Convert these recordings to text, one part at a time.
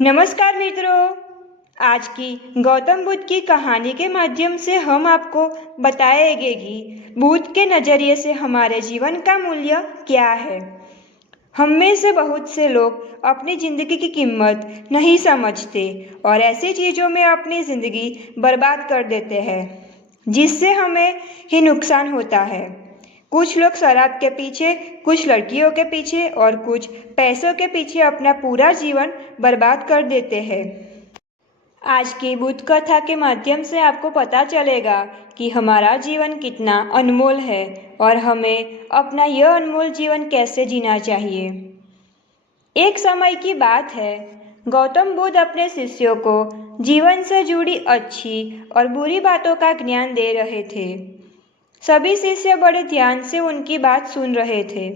नमस्कार मित्रों। आज की गौतम बुद्ध की कहानी के माध्यम से हम आपको बताएंगे कि बुद्ध के नज़रिए से हमारे जीवन का मूल्य क्या है। हम में से बहुत से लोग अपनी ज़िंदगी की कीमत नहीं समझते और ऐसी चीज़ों में अपनी ज़िंदगी बर्बाद कर देते हैं जिससे हमें ही नुकसान होता है। कुछ लोग शराब के पीछे, कुछ लड़कियों के पीछे और कुछ पैसों के पीछे अपना पूरा जीवन बर्बाद कर देते हैं। आज की बुद्ध कथा के माध्यम से आपको पता चलेगा कि हमारा जीवन कितना अनमोल है और हमें अपना यह अनमोल जीवन कैसे जीना चाहिए। एक समय की बात है, गौतम बुद्ध अपने शिष्यों को जीवन से जुड़ी अच्छी और बुरी बातों का ज्ञान दे रहे थे। सभी शिष्य बड़े ध्यान से उनकी बात सुन रहे थे।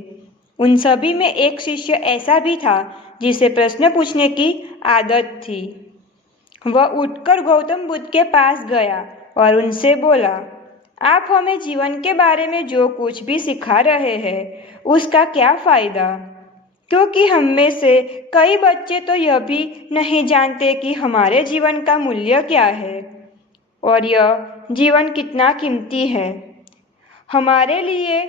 उन सभी में एक शिष्य ऐसा भी था जिसे प्रश्न पूछने की आदत थी। वह उठकर गौतम बुद्ध के पास गया और उनसे बोला, आप हमें जीवन के बारे में जो कुछ भी सिखा रहे हैं उसका क्या फ़ायदा? क्योंकि हम में से कई बच्चे तो यह भी नहीं जानते कि हमारे जीवन का मूल्य क्या है और यह जीवन कितना कीमती है। हमारे लिए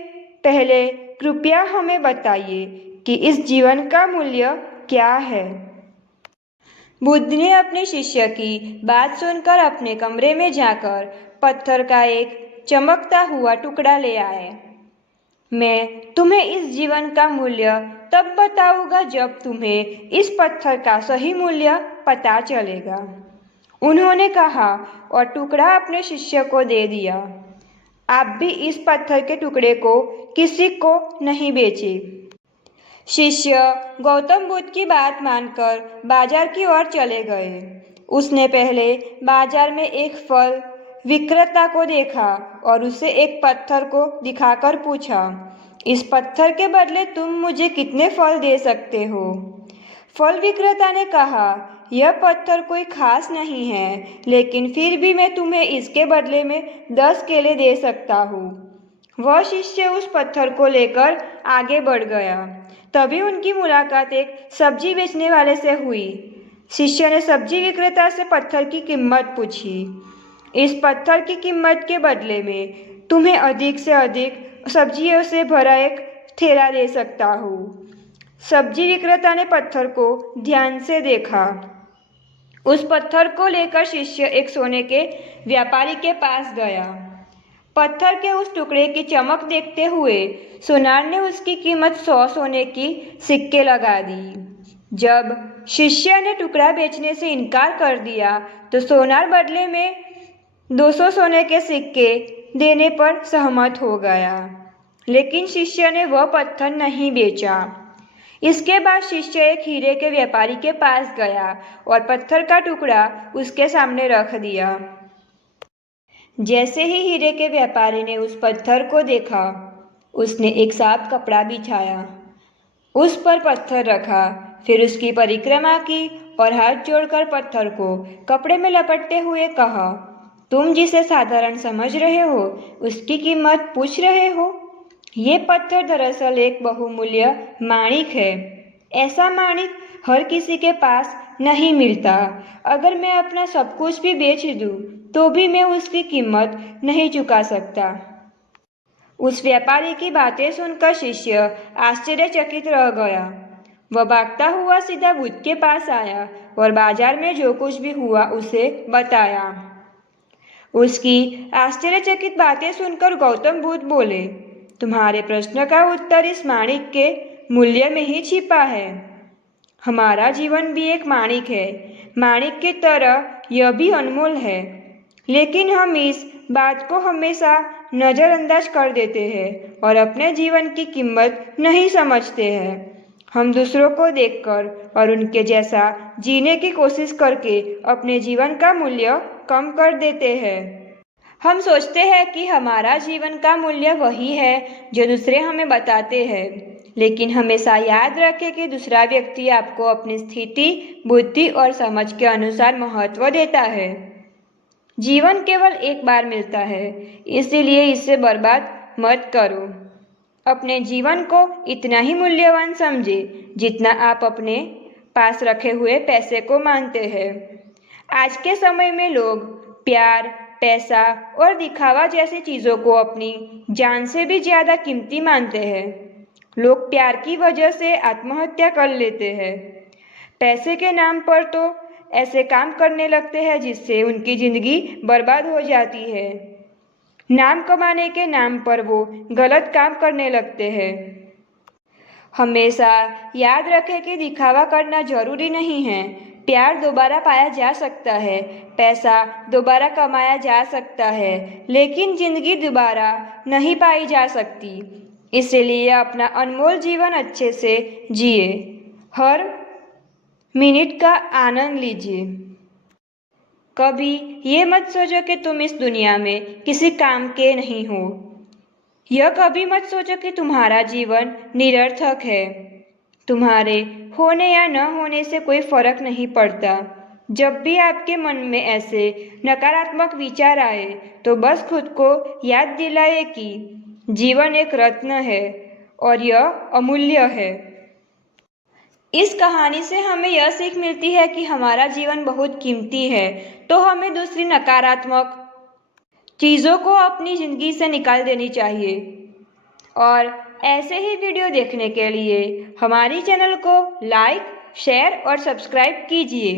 पहले कृपया हमें बताइए कि इस जीवन का मूल्य क्या है। बुद्ध ने अपने शिष्य की बात सुनकर अपने कमरे में जाकर पत्थर का एक चमकता हुआ टुकड़ा ले आए। मैं तुम्हें इस जीवन का मूल्य तब बताऊंगा जब तुम्हें इस पत्थर का सही मूल्य पता चलेगा, उन्होंने कहा और टुकड़ा अपने शिष्य को दे दिया। आप भी इस पत्थर के टुकड़े को किसी को नहीं बेचे। शिष्य गौतम बुद्ध की बात मानकर बाजार की ओर चले गए। उसने पहले बाजार में एक फल विक्रेता को देखा और उसे एक पत्थर को दिखाकर पूछा, इस पत्थर के बदले तुम मुझे कितने फल दे सकते हो? फल विक्रेता ने कहा, यह पत्थर कोई खास नहीं है, लेकिन फिर भी मैं तुम्हें इसके बदले में 10 केले दे सकता हूँ। वह शिष्य उस पत्थर को लेकर आगे बढ़ गया। तभी उनकी मुलाकात एक सब्जी बेचने वाले से हुई। शिष्य ने सब्जी विक्रेता से पत्थर की कीमत पूछी। इस पत्थर की कीमत के बदले में तुम्हें अधिक से अधिक सब्जियों से भरा एक थैला दे सकता हूँ। सब्जी विक्रेता ने पत्थर को ध्यान से देखा। उस पत्थर को लेकर शिष्य एक सोने के व्यापारी के पास गया। पत्थर के उस टुकड़े की चमक देखते हुए सोनार ने उसकी कीमत 100 सोने की सिक्के लगा दी। जब शिष्य ने टुकड़ा बेचने से इनकार कर दिया तो सोनार बदले में 200 सोने के सिक्के देने पर सहमत हो गया, लेकिन शिष्य ने वह पत्थर नहीं बेचा। इसके बाद शिष्य एक हीरे के व्यापारी के पास गया और पत्थर का टुकड़ा उसके सामने रख दिया। जैसे ही हीरे के व्यापारी ने उस पत्थर को देखा, उसने एक साफ कपड़ा बिछाया, उस पर पत्थर रखा, फिर उसकी परिक्रमा की और हाथ जोड़कर पत्थर को कपड़े में लपेटते हुए कहा, तुम जिसे साधारण समझ रहे हो उसकी कीमत पूछ रहे हो? ये पत्थर दरअसल एक बहुमूल्य माणिक है। ऐसा माणिक हर किसी के पास नहीं मिलता। अगर मैं अपना सब कुछ भी बेच दूं तो भी मैं उसकी कीमत नहीं चुका सकता। उस व्यापारी की बातें सुनकर शिष्य आश्चर्यचकित रह गया। वह भागता हुआ सीधा बुद्ध के पास आया और बाजार में जो कुछ भी हुआ उसे बताया। उसकी आश्चर्यचकित बातें सुनकर गौतम बुद्ध बोले, तुम्हारे प्रश्न का उत्तर इस माणिक के मूल्य में ही छिपा है। हमारा जीवन भी एक माणिक है। माणिक की तरह यह भी अनमोल है, लेकिन हम इस बात को हमेशा नज़रअंदाज कर देते हैं और अपने जीवन की कीमत नहीं समझते हैं। हम दूसरों को देखकर और उनके जैसा जीने की कोशिश करके अपने जीवन का मूल्य कम कर देते हैं। हम सोचते हैं कि हमारा जीवन का मूल्य वही है जो दूसरे हमें बताते हैं, लेकिन हमेशा याद रखें कि दूसरा व्यक्ति आपको अपनी स्थिति, बुद्धि और समझ के अनुसार महत्व देता है। जीवन केवल एक बार मिलता है, इसीलिए इसे बर्बाद मत करो। अपने जीवन को इतना ही मूल्यवान समझें जितना आप अपने पास रखे हुए पैसे को मानते हैं। आज के समय में लोग प्यार, पैसा और दिखावा जैसी चीज़ों को अपनी जान से भी ज़्यादा कीमती मानते हैं। लोग प्यार की वजह से आत्महत्या कर लेते हैं। पैसे के नाम पर तो ऐसे काम करने लगते हैं जिससे उनकी ज़िंदगी बर्बाद हो जाती है। नाम कमाने के नाम पर वो गलत काम करने लगते हैं। हमेशा याद रखें कि दिखावा करना जरूरी नहीं है। प्यार दोबारा पाया जा सकता है, पैसा दोबारा कमाया जा सकता है, लेकिन जिंदगी दोबारा नहीं पाई जा सकती। इसलिए अपना अनमोल जीवन अच्छे से जिए, हर मिनट का आनंद लीजिए। कभी ये मत सोचो कि तुम इस दुनिया में किसी काम के नहीं हो। यह कभी मत सोचो कि तुम्हारा जीवन निरर्थक है। तुम्हारे होने या न होने से कोई फर्क नहीं पड़ता। जब भी आपके मन में ऐसे नकारात्मक विचार आए तो बस खुद को याद दिलाए कि जीवन एक रत्न है और यह अमूल्य है। इस कहानी से हमें यह सीख मिलती है कि हमारा जीवन बहुत कीमती है, तो हमें दूसरी नकारात्मक चीज़ों को अपनी ज़िंदगी से निकाल देनी चाहिए। और ऐसे ही वीडियो देखने के लिए हमारी चैनल को लाइक, शेयर और सब्सक्राइब कीजिए।